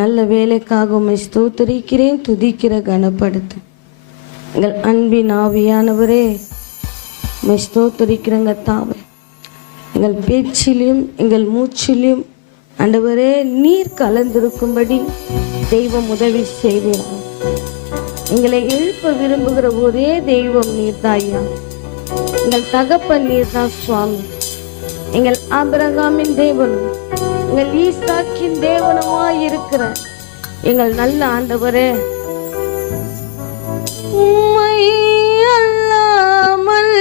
நல்ல வேலைக்காக உம்மை ஸ்தோத்திரிக்கிறேன், துதிக்கிற கனப்படுத்து. எங்கள் அன்பின் ஆவியானவரே உம்மை ஸ்தோத்திரிக்கிறங்க தாவே. எங்கள் பேச்சிலும் எங்கள் மூச்சிலும் ஆண்டவரே நீர் கலந்திருக்கும்படி தெய்வம் உதவி செய்வீர்கள். எங்களை எழுப்ப விரும்புகிற ஒரே தெய்வம் நீர்தாயா. எங்கள் தகப்பன் நீர்தான் சுவாமி. எங்கள் ஆபிரகாமின் தேவனும் எங்கள் ஈசாக்கின் தேவனுமாய் இருக்கிற எங்கள் நல்ல ஆண்டவரே, உம்மை அல்லாமல்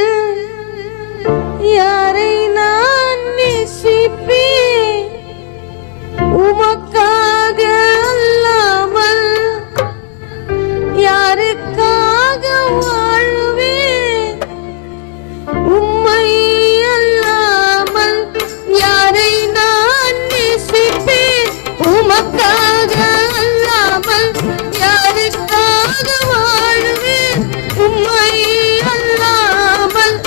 யாரை நான் நேசிப்பேன்? உமக்காக அல்லாமல் யாருக்காக வாழ்வேன்? உம்மை அல்லாமல் யாரை நான் நேசிப்பேன்? உமக்காக அல்லாமல் யாருக்காக வாழ்வேன்? உம்மை அல்லாமல்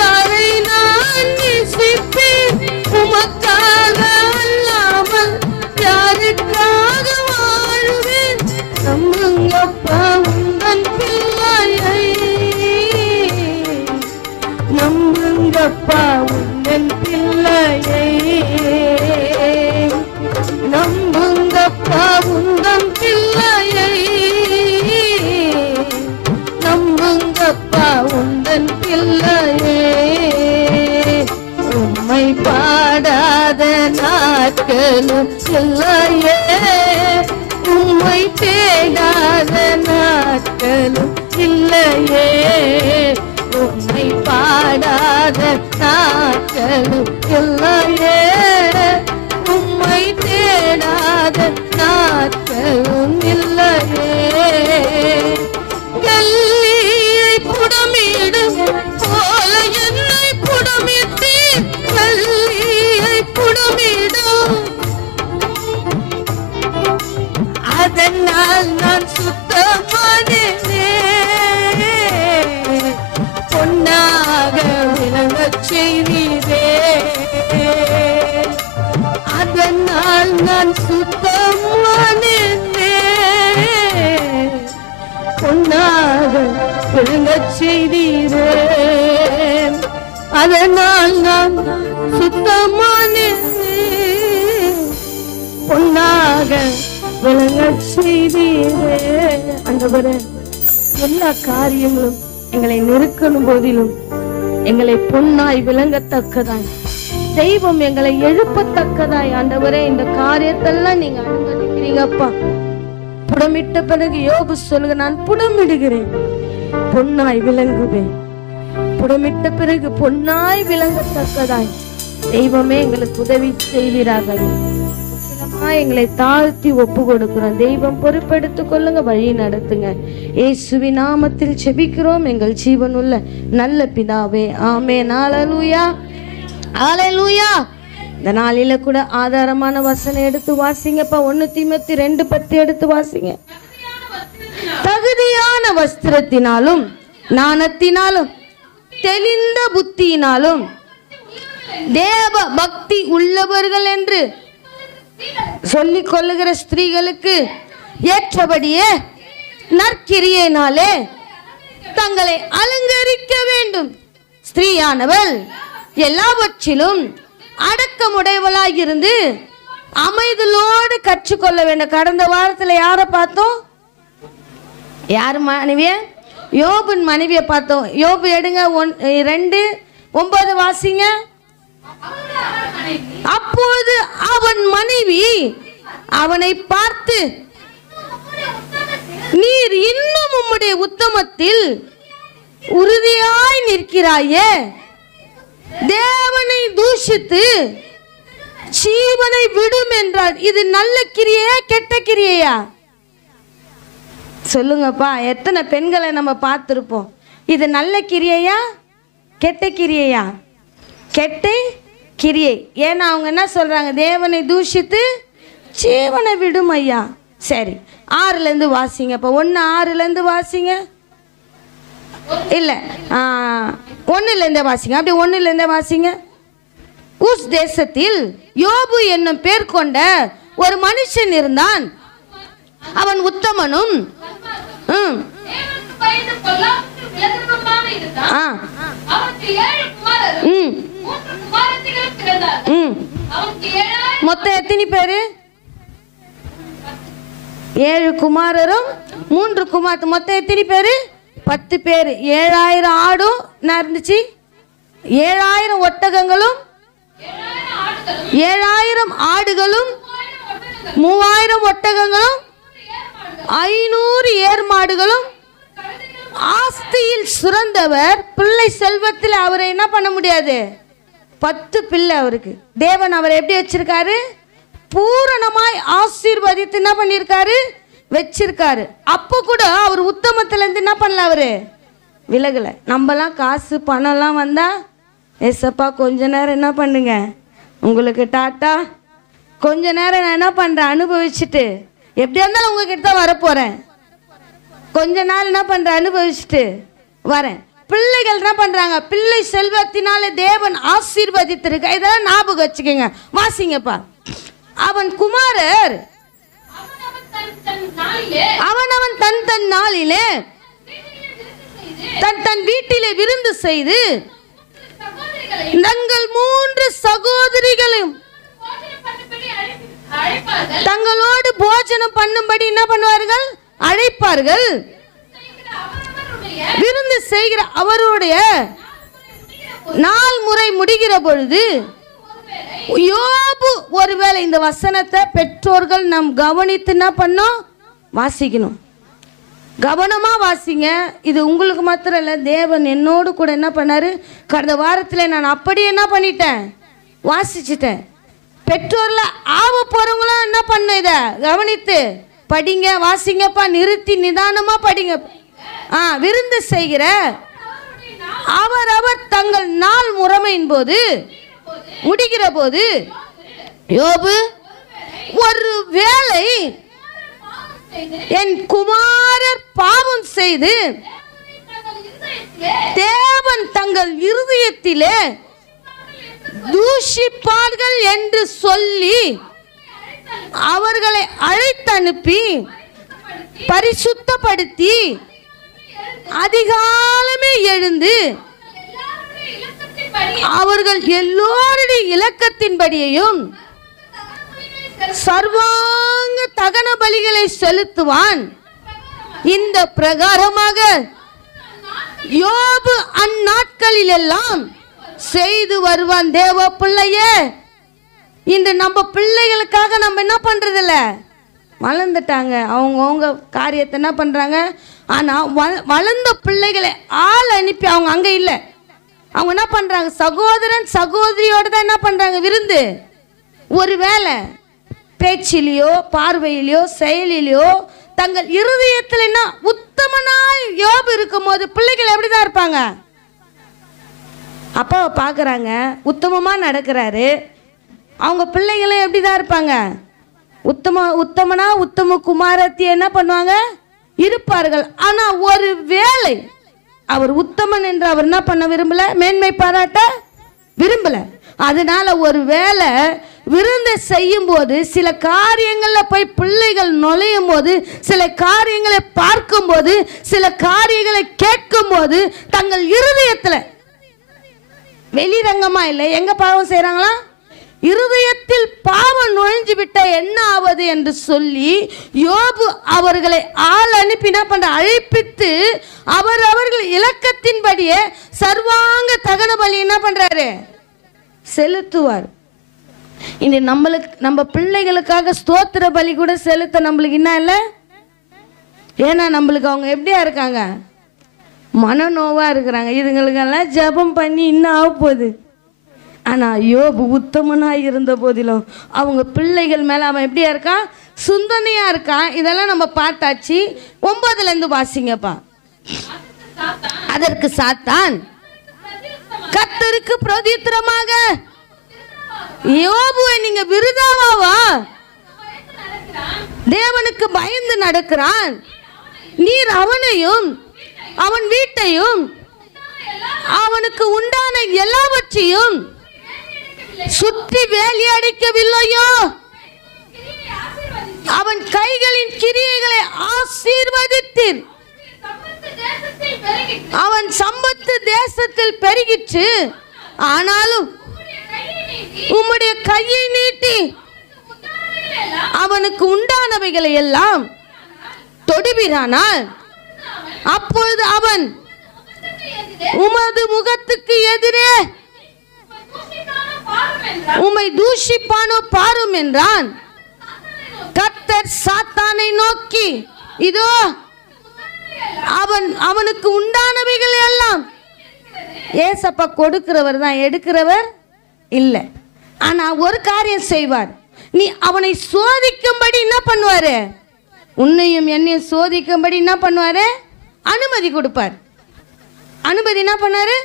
யாரை நான் நேசிப்பேன்? உமக்காக அல்லாமல் யாருக்காக வாழ்வேன்? நம்புங்கப்பா உந்தன் பிள்ளையை, நம்புங்கப்பா உந்தன் பிள்ளையை, நம்புங்கப்பா உந்தன் பிள்ளையை, நம்புங்கப்பா உந்தன் பிள்ளையை. உம்மை பாடாத நாட்களும் இல்லையே, உம்மை தேடாத நாட்களும் இல்லையே, உம்மை பாடாத நாட்களும் இல்லையே, உம்மை தேடாத நாட்களும் இல்லையே. கல்லியை புடமிடும் போல என்னை புடமிட்டு, கல்லியை புடமிடும், அதனால் நான் சுத்தமானேனே, பொன்னாக விளங்கச் செய்வீரே, அதனால் நான் சுத்தமானேனே, பொன்னாக விளங்கச் செய்வீரே, அதனால் நான் சுத்தமானேனே, பொன்னாக விளங்கச் செய்தீரே. ஆண்டவரே, எல்லா காரியங்களும் எங்களை நெருக்கணும் போதிலும் எங்களை பொன்னாய் விளங்கத்தக்கதாய், தெய்வம் எங்களை எழுப்பத்தக்கதாய் ஆண்டவரே இந்த காரியத்தெல்லாம் நீங்க அனுமதிக்கிறீங்கப்பா. புடமிட்ட பிறகு யோபு சொல்லுங்க, நான் புடமிடுகிறேன், பொன்னாய் விளங்குவேன். புடமிட்ட பிறகு பொன்னாய் விளங்கத்தக்கதாய் தெய்வமே எங்களுக்கு உதவி செய்வீராக. எங்களை தாழ்த்தி ஒப்பு கொடுக்கிறோம். தெய்வம் பொறுப்பெடுத்துக் கொள்ளுங்க, வழி நடத்துங்க. இயேசுவின் நாமத்தில் செபிக்கிறோம் எங்கள் ஜீவனுள்ள நல்ல பிதாவே, ஆமென். ஹல்லேலூயா, ஹல்லேலூயா. இந்த நாளில கூட ஆதாரமான வசனம் எடுத்து வாசிங்கப்பா. 1 தீமோத்தேயு 2:10 எடுத்து வாசிங்க. தகுதியான வஸ்திரத்தினாலும் ஞானத்தினாலும் தெளிந்த புத்தியினாலும் தேவ பக்தி உள்ளவர்கள் என்று சொல்லிக் கொள்ளுகிற ஸ்திரீகளுக்கு ஏற்றபடியே நற்கிரியினாலே தங்களை அலங்கரிக்க வேண்டும். ஸ்திரீயானவள் எல்லாவற்றிலும் அடக்கமுடையவளாயிருந்து அமைதலோடு கற்றுக்கொள்ள வேண்டும். கடந்த வாரத்தில் யாரை பார்த்தோம்? யார் மனைவிய? யோபின் மனைவியை பார்த்தோம். யோபு எடுங்க 2:9 வாசிங்க. அப்போது அவன் மனைவி அவனை பார்த்து, நீர் இன்னும் உம்முடைய உத்தமத்தில் உறுதியாய் நிற்கிறாயே, தேவனை தூஷித்து ஜீவனை விடும் என்றார். இது நல்ல கிரியையா கெட்ட கிரியையா? சொல்லுங்கப்பா. எத்தனை பெண்களை நம்ம பார்த்திருப்போம். இது நல்ல கிரியையா கெட்ட கிரியையா? கெட்ட கிரியை. ஏன்னா அவங்க என்ன சொல்றாங்க? தேவனை தூஷித்து ஜீவனை விடும் ஐயா. சரி, 6லேருந்து வாசிங்க. இப்போ 1:6 வாசிங்க. இல்லை 1 வாசிங்க. அப்படி 1 வாசிங்க. ஊஸ் தேசத்தில் யோபு என்னும் பேர் கொண்ட ஒரு மனுஷன் இருந்தான். அவன் உத்தமனும் மொத்தம் எத்தனை பேரு? 7 குமாரரும் 3 குமார். மொத்தம் எத்தனை பேரு? 10 பேரு. 7000 ஆடும் என்ன இருந்துச்சு? 7000 ஒட்டகங்களும் 7000 ஆடுகளும் 3000 ஒட்டகங்களும் 500 ஏர் மாடுகளும். ஆஸ்தியில் சுரந்தவர், பிள்ளை செல்வத்தில் அவரை என்ன பண்ண முடியாது. 10 பிள்ளை அவருக்கு. தேவன் அவரை எப்படி வச்சிருக்காரு? பூரணமாய் ஆசீர்வதித்து என்ன பண்ணியிருக்காரு? வச்சிருக்காரு. அப்போ கூட அவர் உத்தமத்திலேருந்து என்ன பண்ணல, அவரு விலகலை. நம்மலாம் காசு பணம்லாம் வந்தா ஏசப்பா கொஞ்ச நேரம் என்ன பண்ணுங்க, உங்களுக்கு டாட்டா, கொஞ்ச நேரம் நான் என்ன பண்ணுறேன் அனுபவிச்சுட்டு எப்படியா இருந்தாலும் உங்ககிட்ட தான் வரப்போகிறேன், கொஞ்ச நாள் என்ன பண்ணுறேன் அனுபவிச்சுட்டு வரேன். பிள்ளைகள் என்ன பண்ணுறாங்க? பிள்ளை செல்வத்தினால தேவன் ஆசீர்வதித்திருக்க. இதெல்லாம் ஞாபகம் வச்சுக்கோங்க. வாசிங்கப்பா. அவன் குமாரர் அவனவன் தன் தன் நாளிலே தன் தன் வீட்டிலே விருந்து செய்து தங்கள் 3 சகோதரிகளையும் தங்களோடு போஜனம் பண்ணும்படி என்ன பண்ணுவார்கள்? அழைப்பார்கள். விருந்து செய்கிற அவருடைய நாள் முறை முடிகிற பொழுது யோபு, ஒருவேளை இந்த வசனத்தை பெற்றோர்கள் நாம் கவனித்து என்ன பண்ணோம், வாசிக்கணும். கவனமா வாசிங்க. இது உங்களுக்கு மாத்திரம் இல்லை, தேவன் என்னோடு கூட என்ன பண்ணாரு, கடந்த வாரத்தில் நான் அப்படி என்ன பண்ணிட்டேன், வாசிச்சுட்டேன். பெற்றோர்ல ஆவ போறவங்களும் என்ன பண்ண, இதை கவனித்து படிங்க, வாசிங்கப்பா, நிறுத்தி நிதானமா படிங்க. விருந்து செய்கிற அவரவர் தங்கள் நாள் முறைமையின் போது முடிகிற போது யோபு, ஒரு வேளை என் குமாரர் பாவம் செய்து தேவன் தங்கள் இருதயத்திலே தூஷிப்பார்கள் என்று சொல்லி அவர்களை அழைத்தனுப்பி பரிசுத்தப்படுத்தி அதிகாலமே எழுந்து அவர்கள் எல்லோருடைய இலக்கத்தின்படியையும் சர்வாங்க தகன பலிகளை செலுத்துவான். இந்த பிரகாரமாக யோபு அந்நாட்களில் எல்லாம் செய்து வருவான். தேவ பிள்ளையே, இந்த நம்ம பிள்ளைகளுக்காக நம்ம என்ன பண்றதில்ல, வளர்ந்துட்டாங்க, அவங்கவுங்க காரியத்தை என்ன பண்றாங்க. ஆனால் வளர்ந்த பிள்ளைகளை ஆள் அனுப்பி அவங்க அங்கே இல்லை, அவங்க என்ன பண்றாங்க, சகோதரன் சகோதரியோடு தான் என்ன பண்றாங்க விருந்து. ஒருவேளை பேச்சிலேயோ பார்வையிலையோ செயலிலையோ தங்கள் இருதயத்தில் என்ன உத்தமனாய் யோபு இருக்கும் போது பிள்ளைகள் எப்படிதான் இருப்பாங்க. அப்பாவை பார்க்குறாங்க, உத்தமமாக நடக்கிறாரு, அவங்க பிள்ளைகளும் எப்படி தான் இருப்பாங்க, உத்தமனா உத்தம குமாரத்தி என்ன பண்ணுவாங்க, இருப்பார்கள். ஆனால் ஒரு வேளை அவர் உத்தமன் என்று அவர் என்ன பண்ண விரும்பல, மேன்மை பாராட்ட விரும்பல. அதனால ஒரு வேளை விருந்து செய்யும் போது சில காரியங்களில் போய் பிள்ளைகள் நுழையும் போது, சில காரியங்களை பார்க்கும் போது, சில காரியங்களை கேட்கும் போது தங்கள் இருதயத்தில், வெளிரங்கமா இல்லை, எங்க பாவம் செய்யறாங்களா, இருதயத்தில் பாவம் நுழைஞ்சு விட்ட என்ன ஆவது என்று சொல்லி யோபு அவர்களை ஆள் அனுப்பி என்ன பண்ற, அழைப்பித்து அவர்கள் இலக்கத்தின்படியே சர்வாங்க தகன பலி என்ன பண்றாரு, செலுத்துவார். இந்த நம்ம பிள்ளைகளுக்காக ஸ்தோத்திர பலி கூட செலுத்த நம்மளுக்கு என்ன இல்லை. ஏன்னா நம்மளுக்கு அவங்க எப்படியா இருக்காங்க, மனநோவா இருக்கிறாங்க. இதுங்களுக்கெல்லாம் ஜெபம் பண்ணி இன்னும் ஆக போகுது. ஆனால் யோபு உத்தமனாக இருந்த போதிலும் அவங்க பிள்ளைகள் மேலே அவன் எப்படியா இருக்கான், சுந்தனையாக இருக்கான். இதெல்லாம் நம்ம பார்த்தாச்சு. 9லேருந்து வாசிங்கப்பா. அதற்கு சாத்தான் கர்த்தருக்கு பிரதியுத்தரமாக, யோபுவை நீங்க விருதாவா தேவனுக்கு பயந்து நடக்கிறான், நீர் அவனையும் அவன் வீட்டையும் அவனுக்கு உண்டான எல்லாவற்றையும் சுற்றி வேலி அடிக்கவில்லையோ, அவன் கைகளின் கிரியைகளை ஆசீர்வதித்தீர். அவன் சம்பத்து தேசத்தில் பெருகிற்று. ஆனாலும் உம்முடைய கையை நீட்டி அவனுக்கு உண்டானவைகளை எல்லாம் தொடுகிறானால் அப்பொழுது அவன் உமது முகத்துக்கு எதிரே உம்மை தூஷிப்பானோ பாரும் என்றான். கர்த்தர் சாத்தானை நோக்கி, இதோ அவனுக்கு உண்டானவைகள் எல்லாம். ஏசப்பா கொடுக்கிறவர் தான், எடுக்கிறவர் இல்லை. ஆனா ஒரு காரியம் செய்வார், நீ அவனை சோதிக்கும்படி என்ன பண்ணுவாரு, உன்னையும் என்னையும் சோதிக்கும்படி என்ன பண்ணுவாரு, அனுமதி கொடுப்பார். அனுமதி என்ன பண்ணாரு,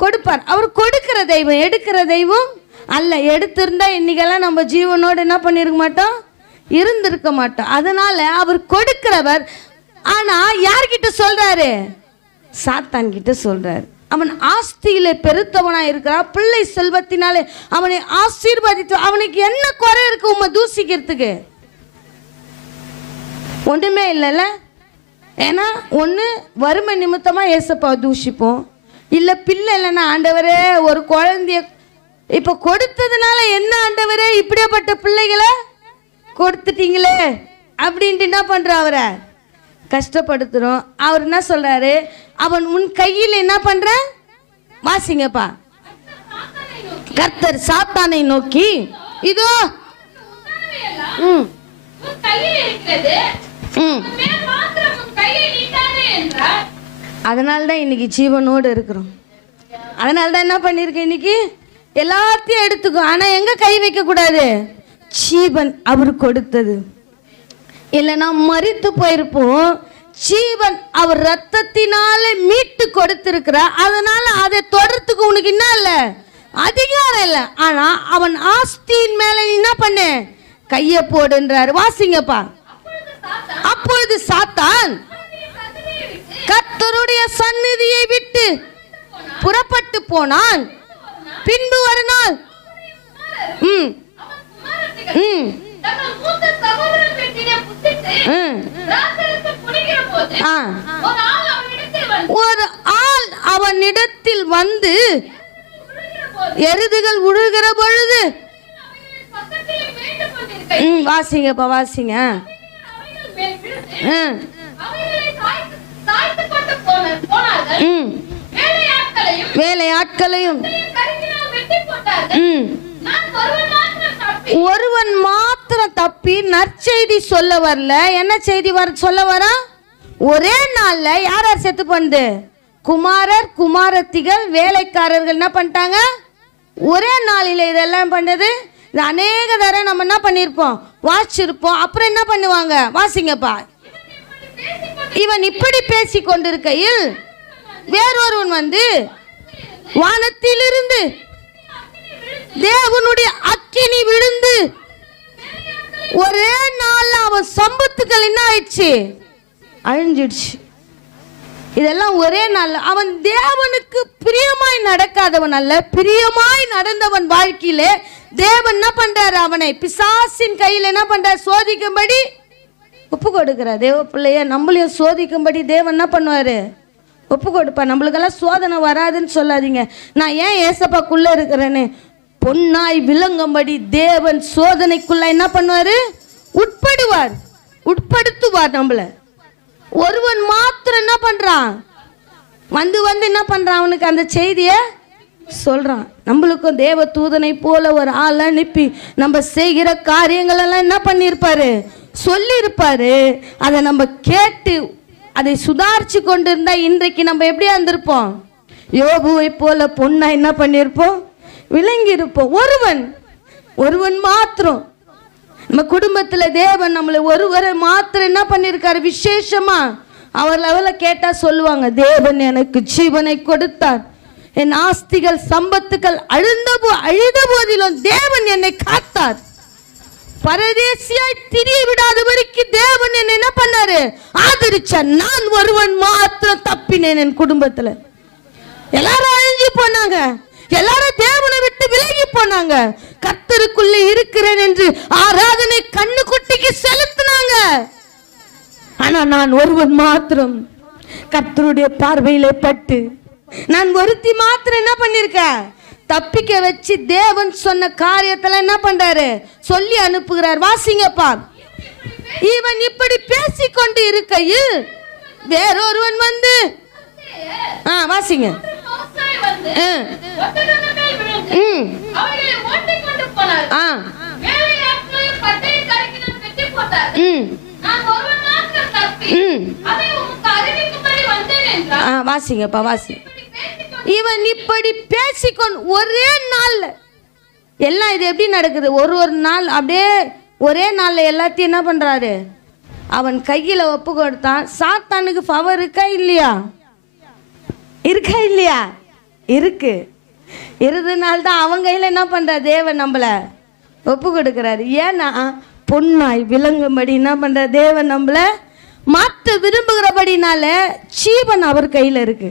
கொடுப்பார். அவர் கொடுக்கிற தெய்வம், எடுக்கிற தெய்வம் அல்ல. எடுத்திருந்தா இன்னைக்கெல்லாம் நம்ம ஜீவனோடு என்ன பண்ணிருக்க மாட்டோம், இருந்திருக்க மாட்டோம். அதனால அவர் கொடுக்கிறவர். ஆனா யார்கிட்ட சொல்றாரு, சாத்தான் கிட்ட சொல்றாரு. அவன் ஆஸ்தியில பெருத்தவனா இருக்கிறான், பிள்ளை செல்வத்தினாலே அவனை ஆசீர்வதித்து. அவனுக்கு என்ன குறை இருக்கு உம்மை தூசிக்கிறதுக்கு? ஒன்றுமே இல்லைல்ல. ஏன்னா ஒன்று வறுமை நிமித்தமாக ஏசப்பாவை தூஷிப்போம், இல்லை பிள்ளை இல்லைன்னா ஆண்டவரே ஒரு குழந்தைய இப்போ கொடுத்ததுனால என்ன ஆண்டவரே இப்படியாப்பட்ட பிள்ளைகளை கொடுத்துட்டீங்களே அப்படின்ட்டு என்ன பண்ணுற அவரை கஷ்டப்படுத்துகிறோம். அவர் என்ன சொல்கிறாரு, அவன் உன் கையில் என்ன பண்ணுற, வாசிங்கப்பா. கர்த்தர் சாத்தானை நோக்கி, இதோ அதனால தான் இன்னைக்கு ஜீவனோடு இருக்கிறோம். அதனால தான் என்ன பண்ணியிருக்கேன், இன்னைக்கு எல்லாத்தையும் எடுத்துக்கோ. ஆனால் எங்கே கை வைக்கக்கூடாது, ஜீவன் அவர் கொடுத்தது, இல்லைன்னா மரித்து போயிருப்போம். ஜீவன் அவர் ரத்தத்தினால மீட்டு கொடுத்திருக்கிறார். அதனால அதை தொடர்றதுக்கு உனக்கு என்ன இல்லை, அதிகாரம் இல்லை. ஆனா அவன் ஆஸ்தியின் மேல என்ன பண்ணு, கைய போடுன்றார். வாசிங்கப்பா. அப்பொழுது சாத்தான் கர்த்தருடைய சந்நிதியை விட்டு புறப்பட்டு போனான். பின்பு ஒரு நாள் ஒரு ஆள் அவனிடத்தில் வந்து எருதுகள் உழுகிற பொழுது, வாசிங்கப்பா வாசிங்க. வேலையாட்களையும் ஒருவன் மாத்திரம் தப்பி நற்செய்தி சொல்ல வரல. என்ன செய்தி சொல்ல வரா? ஒரே நாள்ல யார் யார் செத்து போனது, குமாரர் குமாரத்திகள் வேலைக்காரர்கள் என்ன பண்ணிட்டாங்க, ஒரே நாளில் இதெல்லாம் பண்ணது. இது அநேக தடவை நம்ம என்ன பண்ணியிருப்போம், வாசிச்சிருப்போம். அப்புறம் என்ன பண்ணுவாங்க, வாசிங்கப்பா. இவன் இப்படி பேசி கொண்டிருக்கையில் வேறொருவன் வந்து வானத்திலிருந்து தேவனுடைய அக்கினி விழுந்து ஒரே நாள்ல அவன் சம்பத்துக்கள் என்ன ஆயிடுச்சு, அழிஞ்சிடுச்சு. இதெல்லாம் ஒரே நாள். அவன் தேவனுக்கு பிரியமாய் நடக்காதவன் அல்ல, பிரியமாய் நடந்தவன். வாழ்க்கையிலே தேவன் என்ன பண்றாரு, அவனை பிசாசின் கையில் என்ன பண்றாரு, சோதிக்கும்படி ஒப்பு கொடுக்கிறார். தேவ பிள்ளைய நம்மளையும் சோதிக்கும்படி தேவன் என்ன பண்ணுவாரு, ஒப்பு கொடுப்பா. நம்மளுக்கெல்லாம் சோதனை வராதுன்னு சொல்லாதீங்க. நான் ஏன் ஏசப்பாக்குள்ள இருக்கிறேன்னு, பொன்னாய் விளங்கும்படி தேவன் சோதனைக்குள்ள என்ன பண்ணுவாரு, உட்படுவார், உட்படுத்துவார் நம்மள. ஒருவன் மாத்திரம் என்ன பண்றான், வந்து வந்து என்ன பண்றான், அவனுக்கு அந்த செய்தியை சொல்றான். நம்மளுக்கும் தேவ தூதனை போல ஒரு ஆள் அனுப்பி நம்ம செய்கிற காரியங்கள் எல்லாம் என்ன பண்ணியிருப்பாரு, சொல்லி இருப்பாரு. அதை நம்ம கேட்டு அதை சுதாரிச்சு கொண்டு இருந்தா இன்றைக்கு நம்ம எப்படியா இருந்திருப்போம், யோபுவை போல பொண்ணா என்ன பண்ணியிருப்போம், விளங்கி இருப்போம். ஒருவன் மாத்திரம் நம்ம குடும்பத்தில் தேவன் நம்மளை ஒருவரை மாத்திரம் என்ன பண்ணியிருக்காரு, விசேஷமா அவர் லெவலில் கேட்டா சொல்லுவாங்க, தேவன் எனக்கு ஜீவனை கொடுத்தார், என் ஆஸ்திகள் சம்பத்துக்கள் அழுத போதிலும் தேவன் என்னை காத்தார், பரதேசியாய் திரிய விடாதவருக்கு தேவன் என்ன என்ன பண்ணாரு, ஆதரிச்சார். நான் ஒருவன் மாத்திரம் தப்பினேன். என் குடும்பத்துல எல்லாரும் அழிஞ்சு போனாங்க, எல்லாரும் தேவனை விட்டு விலகி போனாங்க. கர்த்தருக்குள்ளே இருக்கிறேன் என்று ஆராதனை கண்ணு குட்டிக்கு செலுத்தின ஆனா நான் ஒருவன் மாத்திரம் கர்த்தருடைய பார்வையிலே பட்டு நான் ஒருத்தி மாத்திரம் என்ன பண்ணிருக்கேன், தப்பிக்க வச்சு தேவன் சொன்ன காரியத்தெல்லாம் என்ன பண்றாரு, சொல்லி அனுப்புகிறார். வாசிங்கப்பா. இவன் இப்படி பேசிக்கொண்டு இருக்கையில் வேறொருவன் வந்து வாசிங்க. வாசிங்கப்பா வாசி. இவன் இப்படி பேசிக்கொண்டு ஒரே நாள்ல எல்லாம் இது எப்படி நடக்குது, ஒரு நாள் அப்படியே ஒரே நாள்ல எல்லாத்தையும் என்ன பண்றாரு, அவன் கையில ஒப்பு கொடுத்தான். சாத்தானுக்கு பவர் இருக்கா இல்லையா, இருக்கா இல்லையா, இருக்கு. இருந்தனால்தான் அவன் கையில என்ன பண்ற, தேவன் நம்மள ஒப்பு கொடுக்கிறாரு. ஏன்னா பொன்னாய் விளங்கும்படி என்ன பண்ற, தேவன் நம்மள மாற்ற விரும்புகிறபடினால ஜீவன் அவர் கையில இருக்கு.